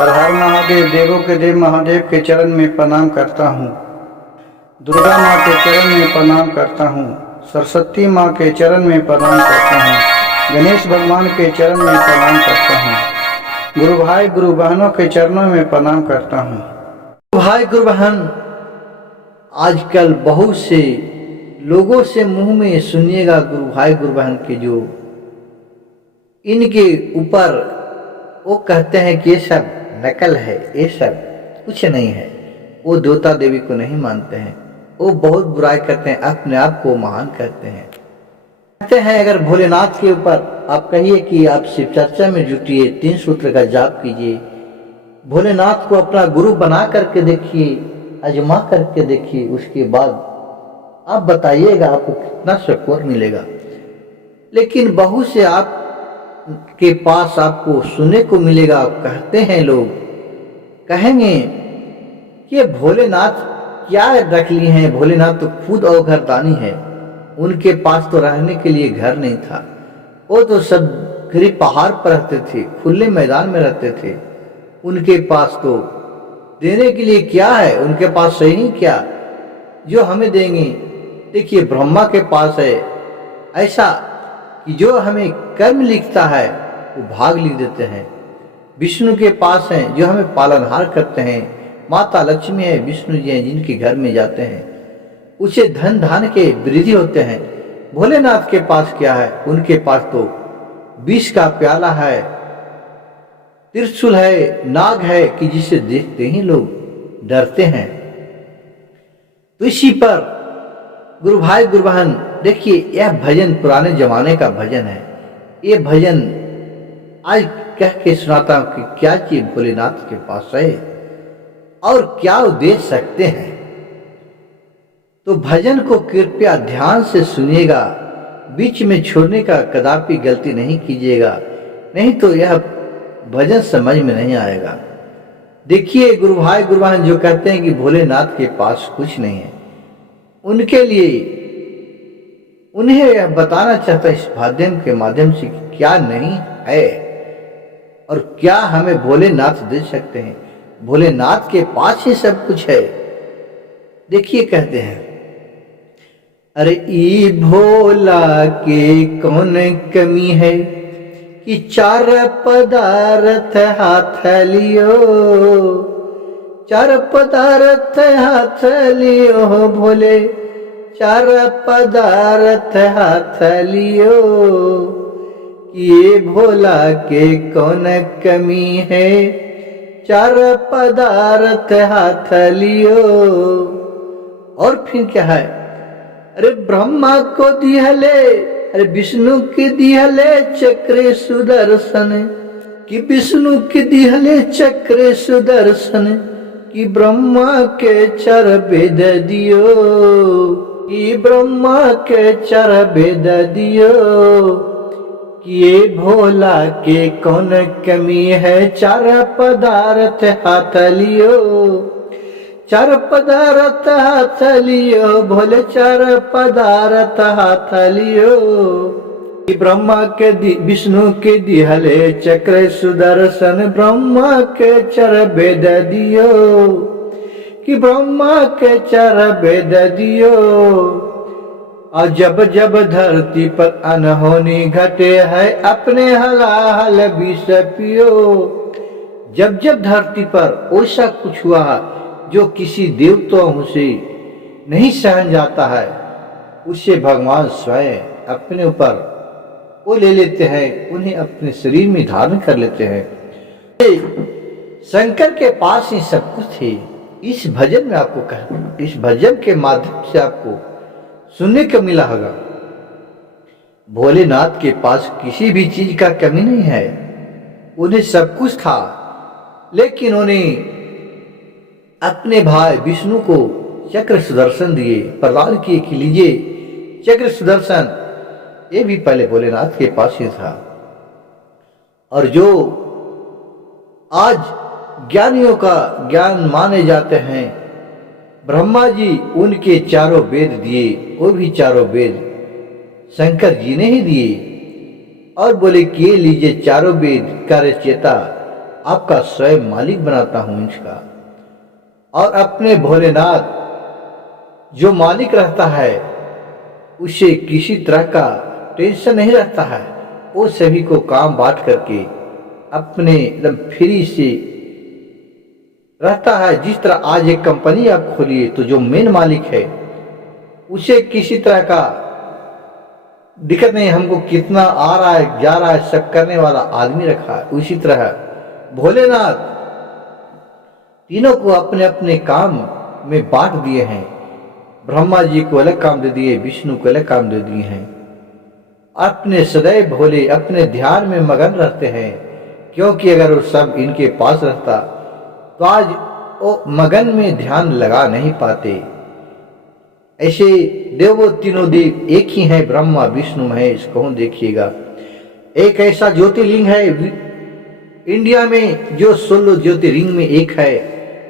हर हर महादेव, देवों के देव महादेव के चरण में प्रणाम करता हूँ। दुर्गा माँ के चरण में प्रणाम करता हूँ। सरस्वती माँ के चरण में प्रणाम करता हूँ। गणेश भगवान के चरण में प्रणाम करता हूँ। गुरु भाई गुरु बहनों के चरणों में प्रणाम करता हूँ। भाई गुरु बहन, आजकल बहुत से लोगों से मुंह में सुनिएगा गुरु भाई गुरु बहन के जो इनके ऊपर वो कहते हैं कि ये सब नकल है, ये सब कुछ नहीं है। वो देवता देवी को नहीं मानते हैं, वो बहुत बुराई करते हैं, अपने आप को महान कहते हैं। कहते हैं अगर भोलेनाथ के ऊपर आप कहिए कि आप शिव चर्चा में जुटिए, 3 सूत्र का जाप कीजिए, भोलेनाथ को अपना गुरु बना करके देखिए, आजमा करके देखिए, उसके बाद आप बताइएगा आपको कितना सुकून मिलेगा। लेकिन बहुत से आप के पास आपको सुनने को मिलेगा, कहते हैं लोग कहेंगे कि भोलेनाथ क्या रख लिए हैं, भोलेनाथ तो खुद अवघरदानी है, उनके पास तो रहने के लिए घर नहीं था, वो तो सब गरीब पहाड़ पर रहते थे, खुले मैदान में रहते थे, उनके पास तो देने के लिए क्या है, उनके पास सही नहीं क्या जो हमें देंगे। देखिए ब्रह्मा के पास है ऐसा कि जो हमें कर्म लिखता है वो भाग लिख देते हैं। विष्णु के पास है जो हमें पालनहार करते हैं। माता लक्ष्मी है, विष्णु जी हैं जिनके घर में जाते हैं, उसे धन धान के वृद्धि होते हैं। भोलेनाथ के पास क्या है, उनके पास तो विष का प्याला है, त्रिशूल है, नाग है कि जिसे देखते ही लोग डरते हैं। तो इसी पर गुरु भाई गुरु बहन देखिए, यह भजन पुराने जमाने का भजन है। ये भजन आज कह के सुनाता हूं कि क्या चीज भोलेनाथ के पास है और क्या वो दे सकते हैं। तो भजन को कृपया ध्यान से सुनिएगा, बीच में छोड़ने का कदापि गलती नहीं कीजिएगा, नहीं तो यह भजन समझ में नहीं आएगा। देखिए गुरु भाई गुरु बहन जो कहते हैं कि भोलेनाथ के पास कुछ नहीं है, उनके लिए उन्हें यह बताना चाहता इस माध्यम के माध्यम से कि क्या नहीं है और क्या हमें भोलेनाथ दे सकते हैं। भोलेनाथ के पास ही सब कुछ है। देखिए कहते हैं, अरे ई भोला के कौन कमी है कि 4 पदार्थ हाथ लियो, 4 पदार्थ हाथ लियो भोले, 4 पदार्थ हाथ लियो, ये भोला के कौन कमी है, 4 पदार्थ हाथ लियो। और फिर क्या है, अरे ब्रह्मा को दिहले, अरे विष्णु के दिहले चक्र सुदर्शन, कि विष्णु के दिहले चक्र सुदर्शन, कि ब्रह्मा के 4 वेद दियो, कि ब्रह्मा के 4 वेद दियो, कि ये भोला के कौन कमी है, 4 पदार्थ हाथ लियो, 4 पदार्थ हाथ लियो भोले, 4 पदार्थ हाथ लियो, कि ब्रह्मा के विष्णु के दिहले चक्र सुदर्शन, ब्रह्मा के 4 वेद दियो, कि ब्रह्मा के 4 वेद दियो। और जब जब धरती पर अनहोनी घटे है, अपने हलाहल विष पियो। जब जब धरती पर ऐसा कुछ हुआ जो किसी देवताओं से नहीं सहन जाता है, उसे भगवान स्वयं अपने ऊपर वो ले लेते हैं, उन्हें अपने शरीर में धारण कर लेते हैं। शंकर के पास ही सब कुछ है। इस भजन में आपको इस भजन के माध्यम से आपको सुनने को मिला होगा, भोलेनाथ के पास किसी भी चीज का कमी नहीं है, उन्हें सब कुछ था, लेकिन उन्हें अपने भाई विष्णु को चक्र सुदर्शन दिए, प्रदान किए कि लीजिए चक्र सुदर्शन। ये भी पहले भोलेनाथ के पास ही था। और जो आज ज्ञानियों का ज्ञान माने जाते हैं, ब्रह्मा जी उनके 4 वेद दिए, वो भी 4 वेद शंकर जी ने ही दिए। और बोले कि लीजिए 4 वेद का रचयिता आपका स्वयं मालिक बनाता हूं इसका। और अपने भोलेनाथ जो मालिक रहता है उसे किसी तरह का टेंशन नहीं रहता है। वो सभी को काम बांट करके अपने एकदम फ्री से रहता है। जिस तरह आज एक कंपनी आप खोलिए तो जो मेन मालिक है उसे किसी तरह का दिक्कत नहीं, हमको कितना आ रहा है जा रहा है सब करने वाला आदमी रखा है। उसी तरह भोलेनाथ तीनों को अपने अपने काम में बांट दिए हैं। ब्रह्मा जी को अलग काम दे दिए, विष्णु को अलग काम दे दिए हैं। अपने सदैव भोले अपने ध्यान में मगन रहते हैं, क्योंकि अगर वो सब इनके पास रहता तो आज वो मगन में ध्यान लगा नहीं पाते। ऐसे देवो तीनों देव एक ही हैं, ब्रह्मा विष्णु महेश। कहूं देखिएगा एक ऐसा ज्योतिर्लिंग है इंडिया में जो 16 ज्योतिर्लिंग में एक है।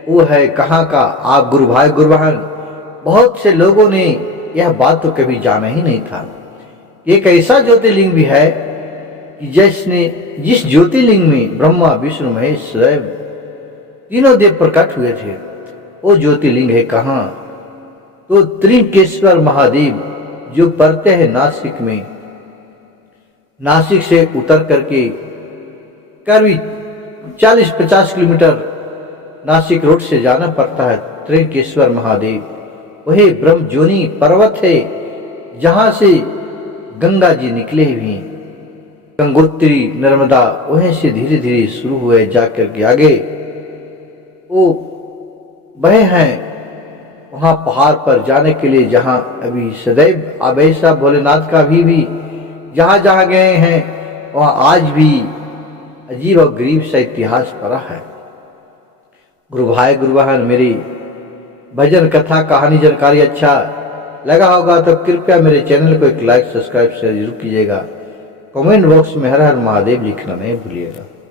वो है कहाँ का? आप गुरु भाई गुरु बहन, बहुत से लोगों ने यह बात तो कभी जाना ही नहीं था। एक ऐसा ज्योतिर्लिंग भी है कि जिस ज्योतिर्लिंग में ब्रह्मा विष्णु महेश शिव तीनों देव प्रकट हुए थे, वो ज्योतिर्लिंग है कहाँ? तो त्रिकेश्वर महादेव जो पड़ते हैं नासिक में। नासिक से उतर करके करीब 40-50 किलोमीटर नासिक रोड से जाना पड़ता है। त्रिकेश्वर महादेव वही ब्रह्मजोनी पर्वत है जहां से गंगा जी निकले हुए हैं। गंगोत्री नर्मदा वहीं से धीरे धीरे शुरू हुए जाकर के आगे वो बहे हैं वहां पहाड़ पर जाने के लिए, जहां अभी सदैव आबेसा भोलेनाथ का भी जहां जहां गए हैं वहां आज भी अजीब और गरीब सा इतिहास पड़ा है। गुरु भाई गुरु बहन, मेरी भजन कथा कहानी जानकारी अच्छा लगा होगा तो कृपया मेरे चैनल को एक लाइक सब्सक्राइब शेयर जरूर कीजिएगा। कमेंट बॉक्स में हर हर महादेव लिखना नहीं भूलिएगा।